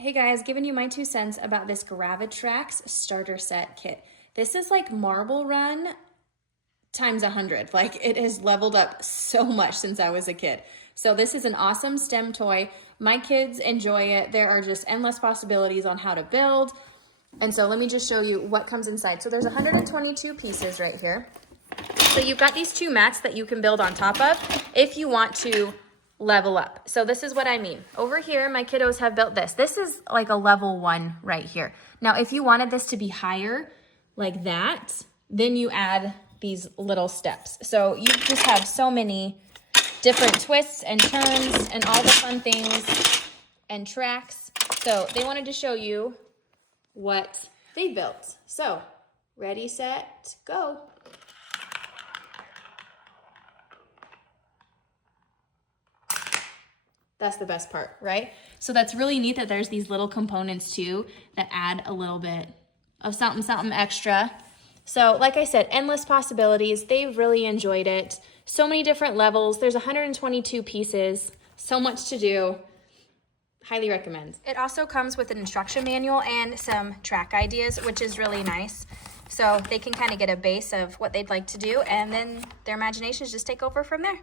Hey guys, giving you my 2 cents about this GraviTrax starter set kit. This is like Marble Run times 100. Like, it has leveled up so much since I was a kid. So this is an awesome STEM toy. My kids enjoy it. There are just endless possibilities on how to build. And so let me just show you what comes inside. So there's 122 pieces right here. So you've got these 2 mats that you can build on top of if you want to level up. So this is what I mean. Over here, my kiddos have built this. This is like a level 1 right here. Now, if you wanted this to be higher like that, then you add these little steps. So you just have so many different twists and turns and all the fun things and tracks. So they wanted to show you what they built. So ready, set, go. That's the best part, right? So that's really neat that there's these little components too that add a little bit of something extra. So like I said, endless possibilities. They've really enjoyed it. So many different levels. There's 122 pieces, so much to do. Highly recommend. It also comes with an instruction manual and some track ideas, which is really nice. So they can kind of get a base of what they'd like to do, and then their imaginations just take over from there.